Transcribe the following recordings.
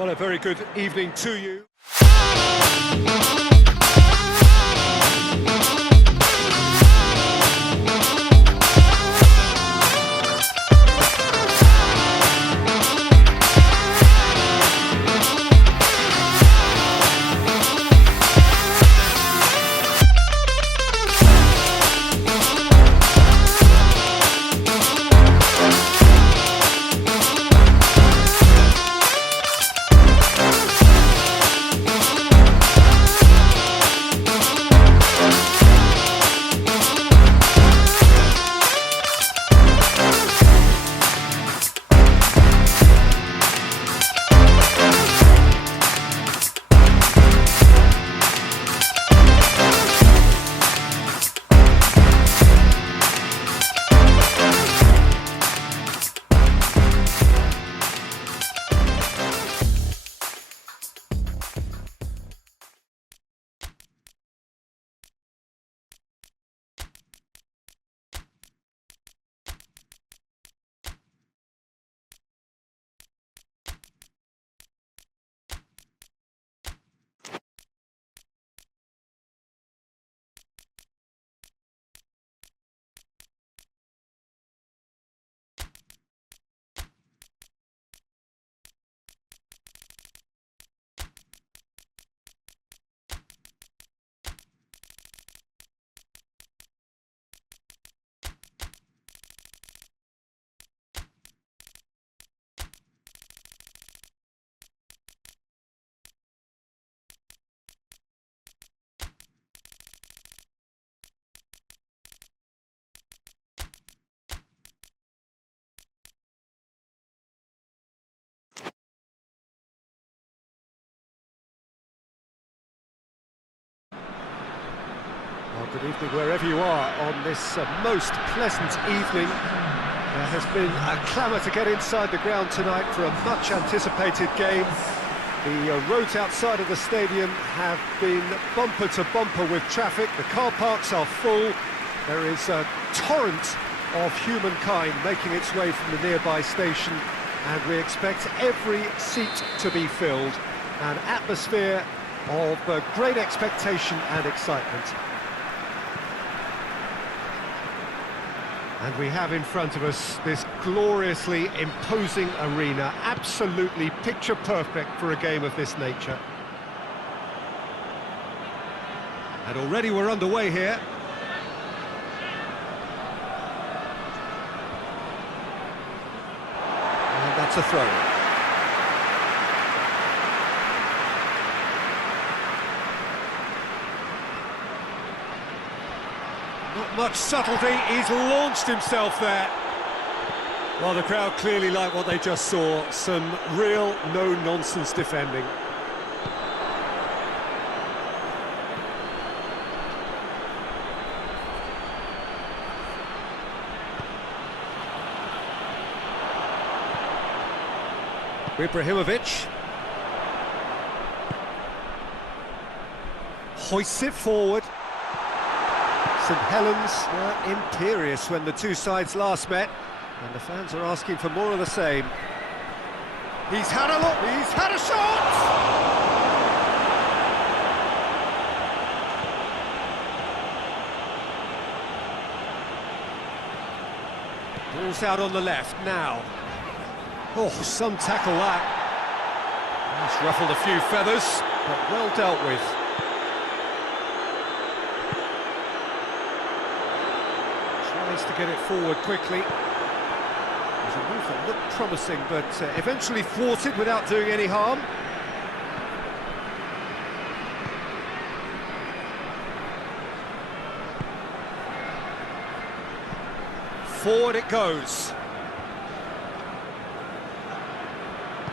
Well, a very good evening to you. Well, good evening wherever you are on this most pleasant evening. There has been a clamour to get inside the ground tonight for a much anticipated game. The roads outside of the stadium have been bumper to bumper with traffic. The car parks are full. There is a torrent of humankind making its way from the nearby station, and we expect every seat to be filled. An atmosphere of great expectation and excitement. And we have in front of us this gloriously imposing arena, absolutely picture perfect for a game of this nature. And already we're underway here. And that's a throw. Not much subtlety, he's launched himself there. Well, the crowd clearly like what they just saw. Some real no-nonsense defending. Ibrahimovic. Hoists it forward. Saint Helens were imperious when the two sides last met, and the fans are asking for more of the same. He's had a look, he's had a shot! Ball's out on the left now. Oh, some tackle that. He's ruffled a few feathers, but well dealt with. To get it forward quickly. There's a move that looked promising, but eventually thwarted without doing any harm. Forward it goes.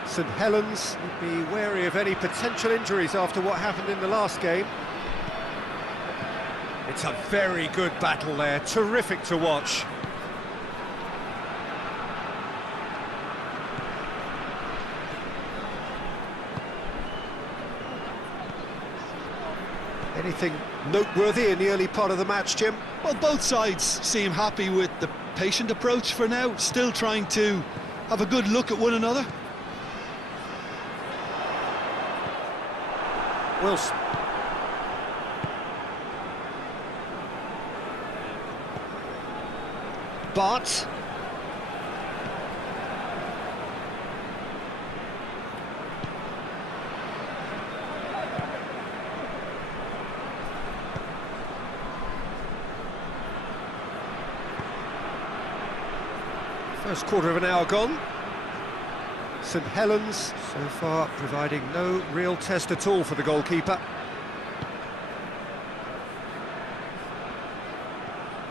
St Helens would be wary of any potential injuries after what happened in the last game. It's a very good battle there, terrific to watch. Anything noteworthy in the early part of the match, Jim? Well, both sides seem happy with the patient approach for now, still trying to have a good look at one another. Wilson. Bart. First quarter of an hour gone. Saint Helens so far providing no real test at all for the goalkeeper.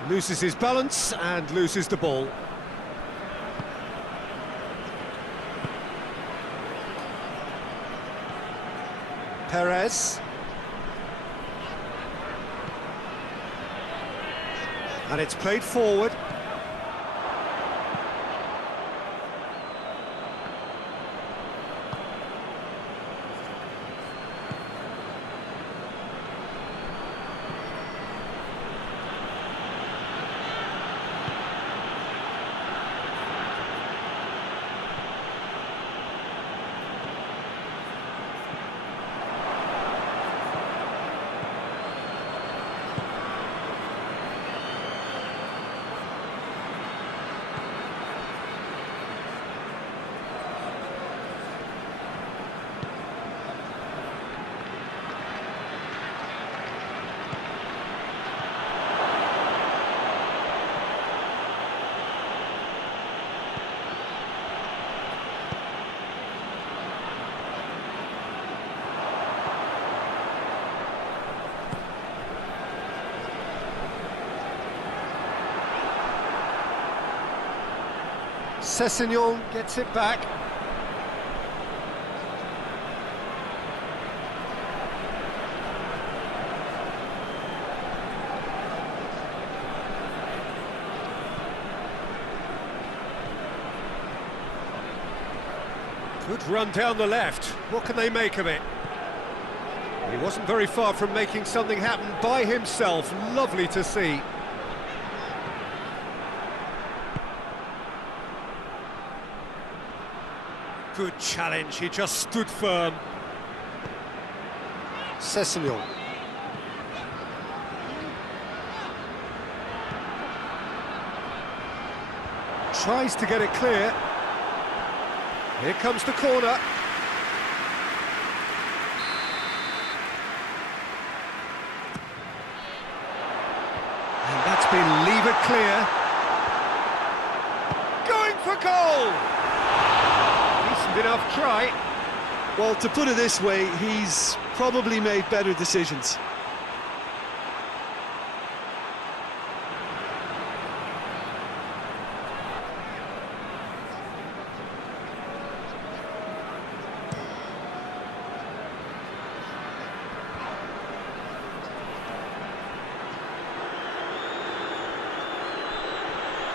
Loses his balance and loses the ball. Perez. And it's played forward. Sessegnon gets it back. Good run down the left. What can they make of it? He wasn't very far from making something happen by himself. Lovely to see. Good challenge, he just stood firm. Sessegnon. Tries to get it clear. Here comes the corner. And that's been levered clear. Going for goal! Enough try. Well, to put it this way, he's probably made better decisions.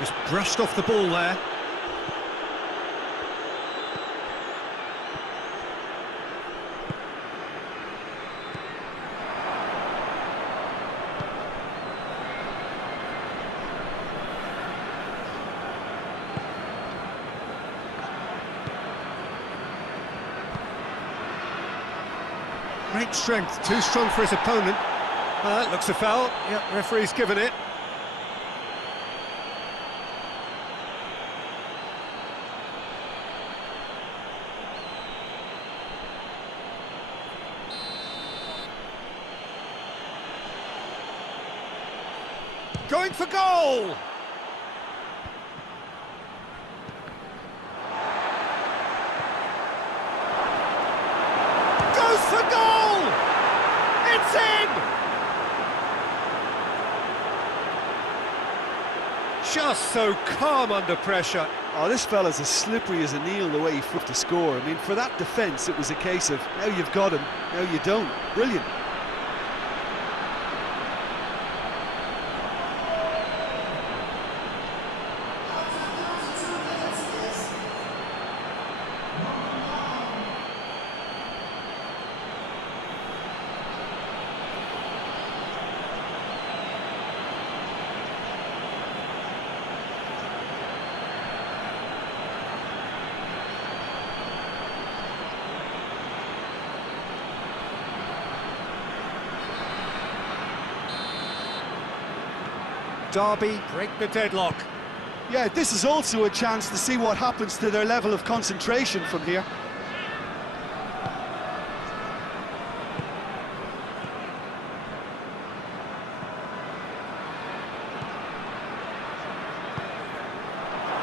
Just brushed off the ball there. Great strength, too strong for his opponent. Looks a foul. Yep, referee's given it. Going for goal! Goes for goal! It's in! Just so calm under pressure. Oh, this fella's as slippery as a needle the way he flipped to score. I mean, for that defence, it was a case of, now you've got him, now you don't. Brilliant. Derby break the deadlock. Yeah, this is also a chance to see what happens to their level of concentration from here.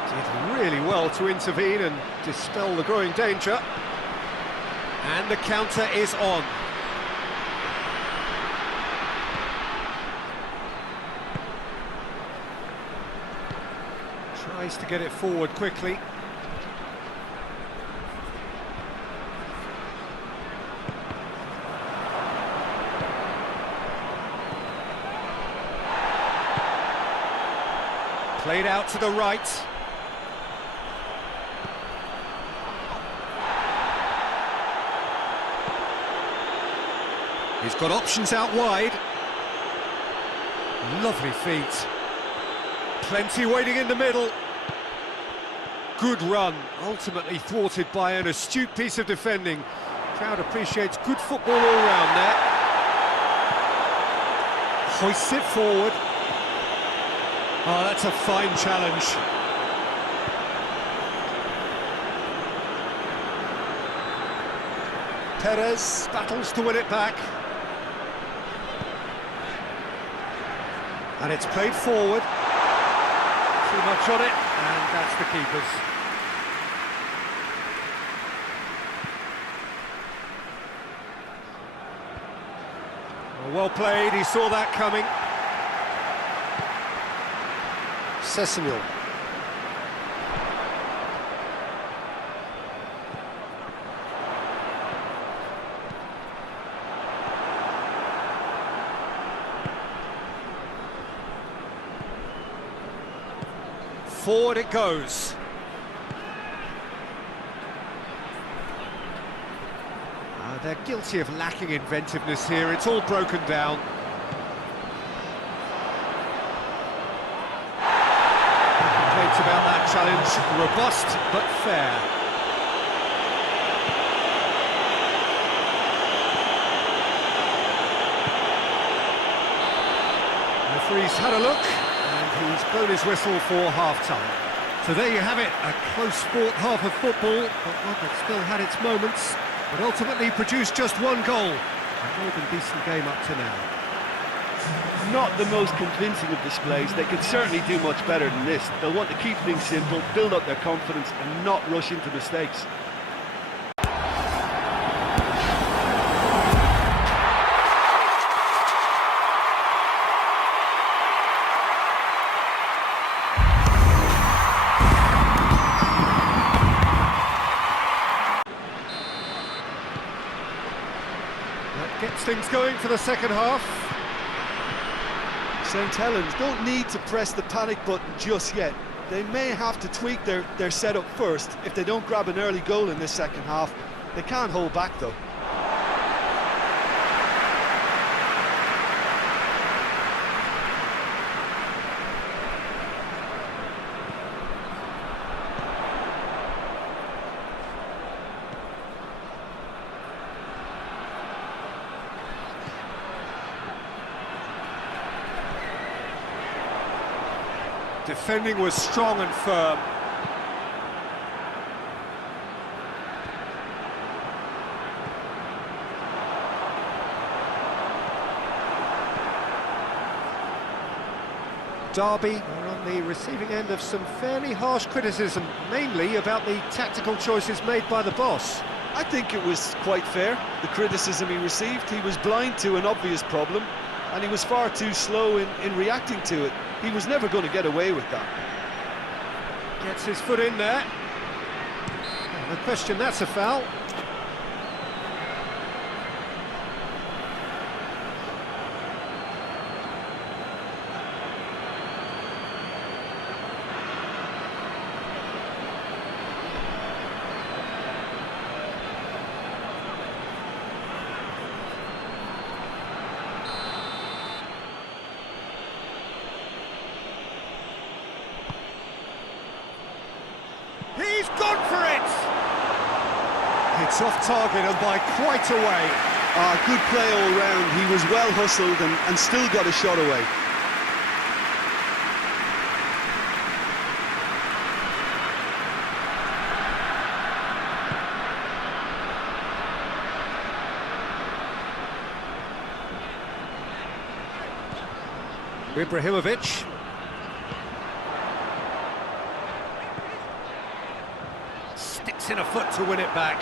Did really well to intervene and dispel the growing danger. And the counter is on. Tries to get it forward quickly. Played out to the right. He's got options out wide. Lovely feet. Plenty waiting in the middle. Good run, ultimately thwarted by an astute piece of defending. Crowd appreciates good football all round there. Hoists it forward. Oh, that's a fine challenge. Perez battles to win it back. And it's played forward. Too much on it, and that's the keeper's. Well played, he saw that coming. Sessignon. Forward it goes. They're guilty of lacking inventiveness here. It's all broken down. Complaints about that challenge. Robust but fair. The referee's had a look and he's blown his whistle for half-time. So there you have it, a close-fought half of football, but one that still had its moments, but ultimately produced just one goal. A more than decent game up to now. Not the most convincing of displays. They could certainly do much better than this. They'll want to keep things simple, build up their confidence and not rush into mistakes. Gets things going for the second half. Saint Helens don't need to press the panic button just yet. They may have to tweak their setup first if they don't grab an early goal in this second half. They can't hold back though. Defending was strong and firm. Derby are on the receiving end of some fairly harsh criticism, mainly about the tactical choices made by the boss. I think it was quite fair, the criticism he received. He was blind to an obvious problem, and he was far too slow in reacting to it. He was never going to get away with that. Gets his foot in there. No question, that's a foul. He's gone for it! It's off target and by quite a way. Good play all round. He was well hustled and still got a shot away. Ibrahimovic. Sticks in a foot to win it back.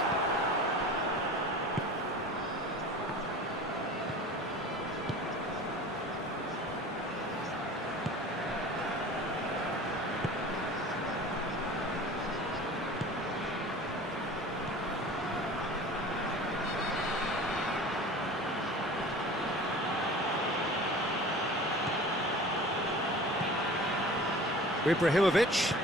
Ibrahimovic.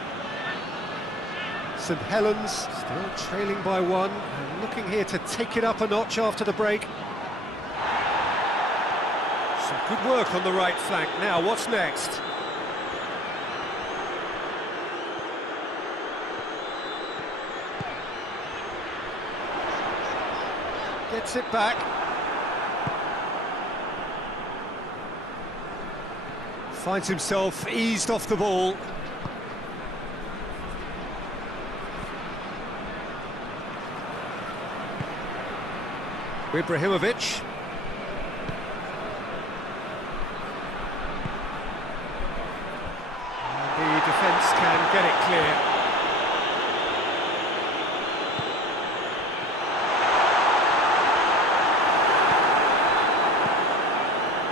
Saint Helens still trailing by one and looking here to take it up a notch after the break. Some good work on the right flank. Now, what's next? Gets it back. Finds himself eased off the ball. Ibrahimovic. And the defence can get it clear.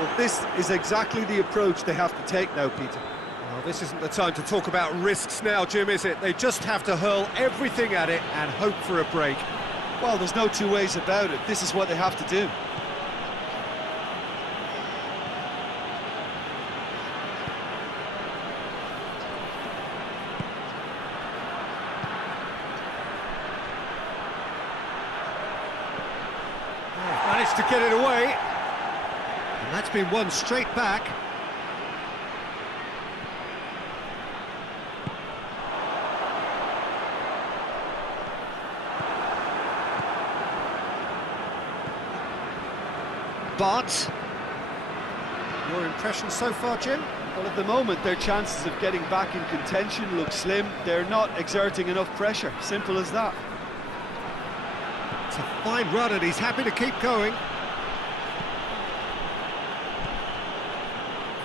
Well, this is exactly the approach they have to take now, Peter. Well, this isn't the time to talk about risks now, Jim, is it? They just have to hurl everything at it and hope for a break. Well, there's no two ways about it. This is what they have to do. Managed to get it away. And that's been won straight back. But your impression so far, Jim? Well, at the moment, their chances of getting back in contention look slim. They're not exerting enough pressure. Simple as that. It's a fine run and he's happy to keep going.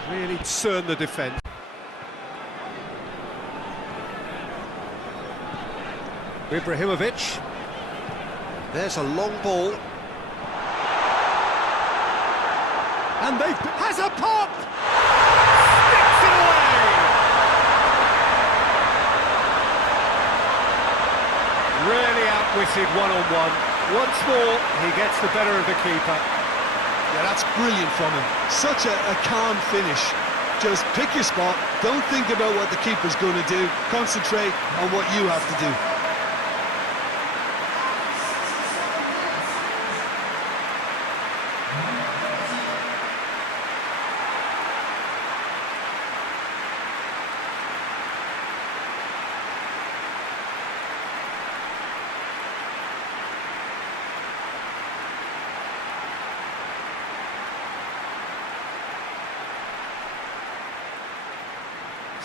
Really concern the defence. Ibrahimovic. There's a long ball. And has a pop! Sticks it away! Really outwitted one-on-one. Once more, he gets the better of the keeper. Yeah, that's brilliant from him. Such a calm finish. Just pick your spot, don't think about what the keeper's going to do, concentrate on what you have to do.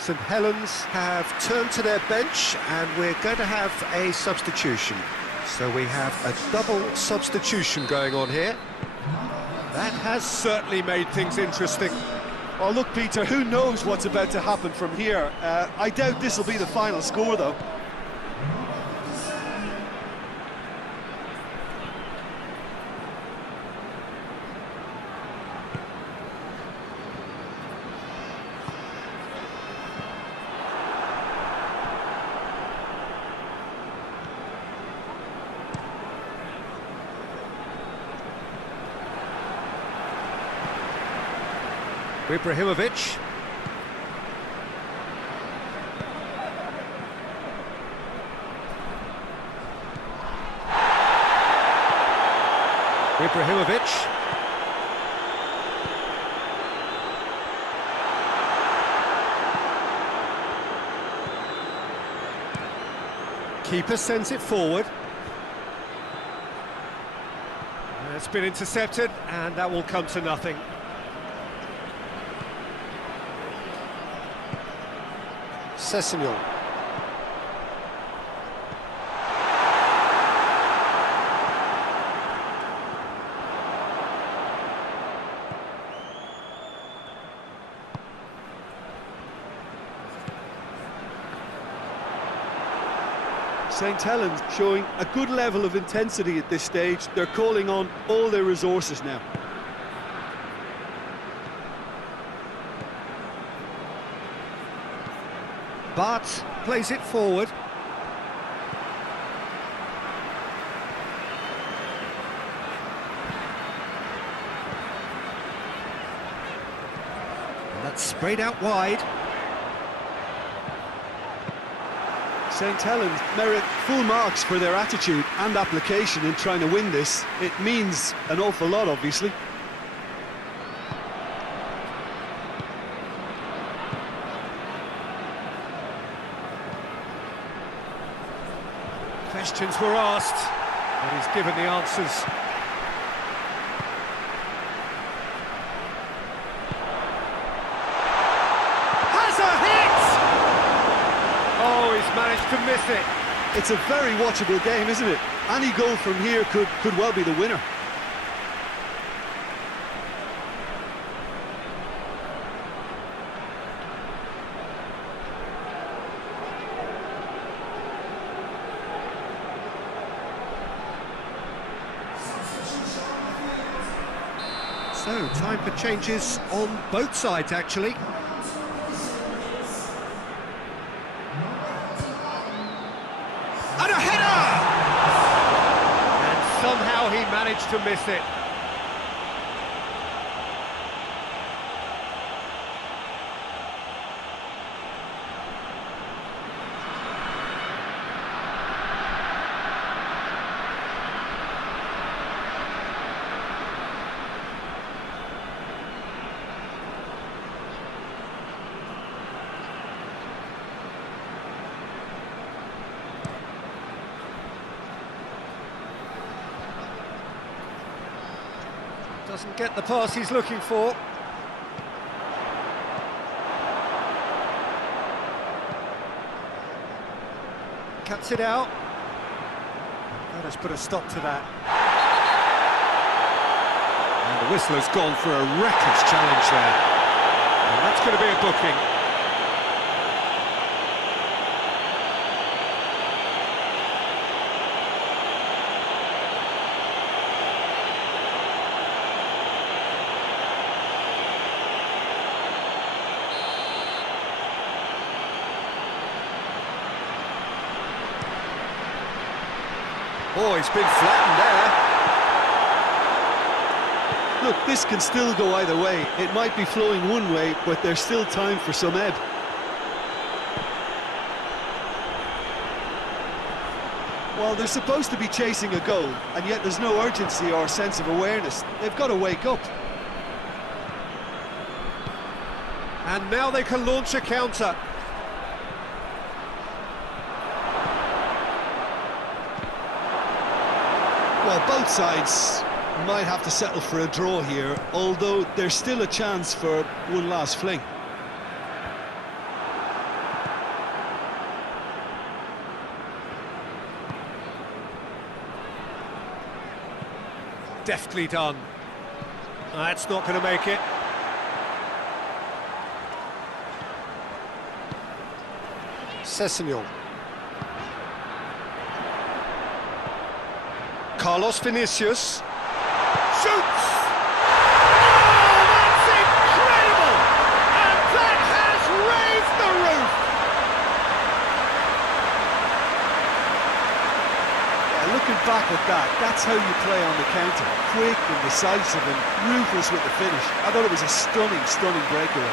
Saint Helens have turned to their bench and we're going to have a substitution. So we have a double substitution going on here. That has certainly made things interesting. Oh, look, Peter, who knows what's about to happen from here? I doubt this will be the final score, though. Ibrahimovic. Ibrahimovic. Keeper sends it forward. It's been intercepted and that will come to nothing. Sessignon. Saint Helens showing a good level of intensity at this stage. They're calling on all their resources now. But plays it forward. And that's sprayed out wide. Saint Helens merit full marks for their attitude and application in trying to win this. It means an awful lot, obviously. Questions were asked, but he's given the answers. Has a hit! Oh, he's managed to miss it. It's a very watchable game, isn't it? Any goal from here could well be the winner. So, time for changes on both sides, actually. And a header! And somehow he managed to miss it. Doesn't get the pass he's looking for. Cuts it out. That has put a stop to that. And the whistle has gone for a reckless challenge there. And that's going to be a booking. Oh, he's been flattened there. Look, this can still go either way. It might be flowing one way, but there's still time for some ebb. Well, they're supposed to be chasing a goal, and yet there's no urgency or sense of awareness. They've got to wake up. And now they can launch a counter. Well, both sides might have to settle for a draw here, although there's still a chance for one last fling. Deftly done. That's not going to make it. Sessegnon. Carlos Vinicius. Shoots! Oh, that's incredible! And that has raised the roof! Yeah, looking back at that, that's how you play on the counter. Quick and decisive and ruthless with the finish. I thought it was a stunning, stunning breakaway.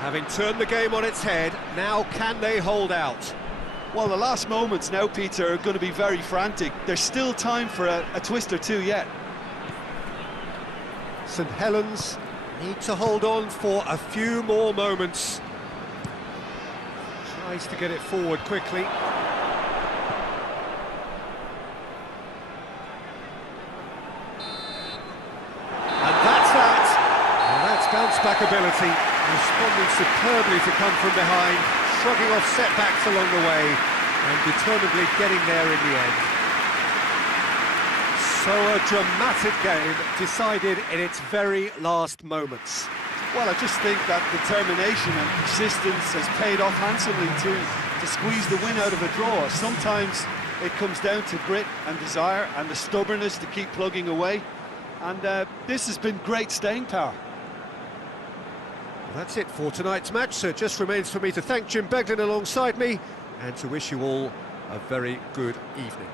Having turned the game on its head, now can they hold out? Well, the last moments now, Peter, are going to be very frantic. There's still time for a twist or two yet. Saint Helens need to hold on for a few more moments. Tries to get it forward quickly. And that's that. Well, that's bounce-back ability, responding superbly to come from behind, shrugging off setbacks along the way, and determinedly getting there in the end. So a dramatic game decided in its very last moments. Well, I just think that determination and persistence has paid off handsomely to squeeze the win out of a draw. Sometimes it comes down to grit and desire and the stubbornness to keep plugging away. And this has been great staying power. Well, that's it for tonight's match, so it just remains for me to thank Jim Beglin alongside me and to wish you all a very good evening.